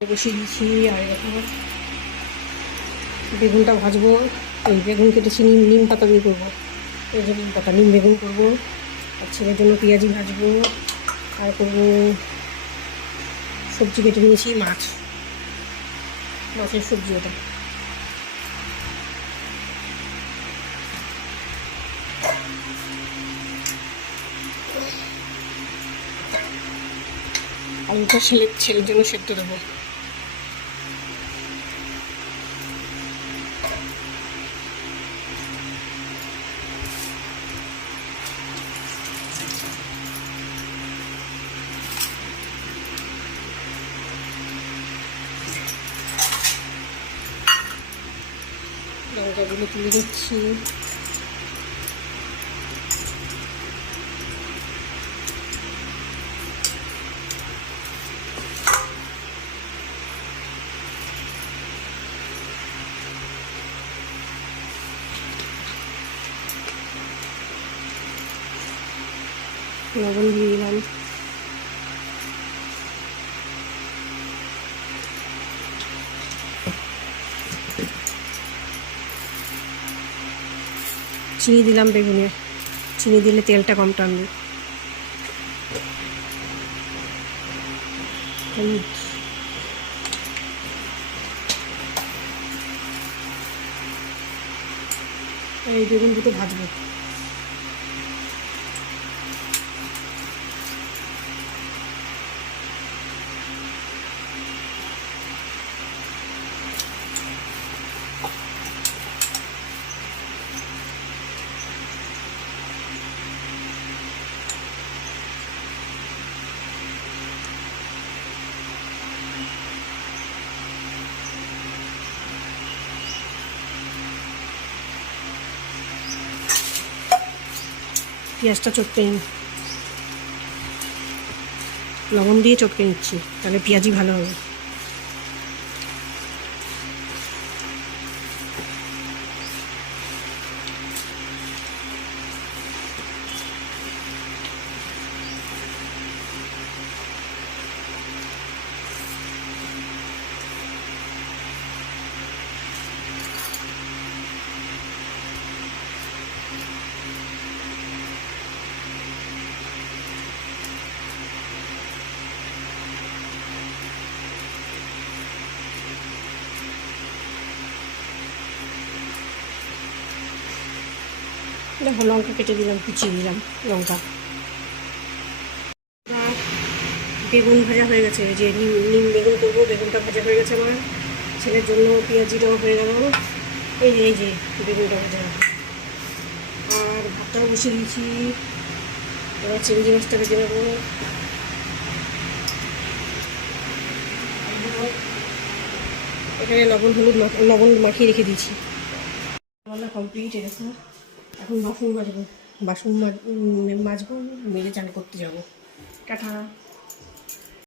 বসিয়ে দিয়েছি। আর এখন বেগুনটা ভাজবো। এই বেগুন কেটেছি নিম পাতা দিয়ে করবো। এই যে নিম পাতা, নিম বেগুন করবো। আর ছেলের জন্য পেঁয়াজি ভাজবো। আর করবো সবজি কেটে নিয়েছি, মাছের সবজি ওটা। আলুটা ছেলের জন্য সেদ্ধ দেবো। লঙ্কাগুলো তুলে দিচ্ছি। লবণ দিয়ে দিলাম। চিনি দিলাম বেগুনে। চিনি দিলে তেলটা কম টানবে। এই বেগুন দুটো ভাজবো। পেঁয়াজটা চটকে নিই, লবণ দিয়ে চটকে নিচ্ছি, তাহলে পেঁয়াজি ভালো হবে। দেখো লঙ্কা কেটে দিলাম, কুচিয়ে দিলাম লঙ্কা। বেগুন ভাজা হয়ে গেছে। যে নিম বেগুন করবো, বেগুনটা ভাজা হয়ে গেছে আমার। ছেলের জন্য পেঁয়াজিটাও হয়ে গেল। এই যে বেগুনটা ভাজা। আর ভাতটাও বসিয়ে দিয়েছি। এবার চিংড়ি মাছটা ভেজে নেবো। এখানে লবণ মাখিয়ে রেখে দিয়েছি। রান্না কমপ্লিট। এখন বাসন মাজবো। মাজবো, মেরে চান করতে যাবো। টাটা।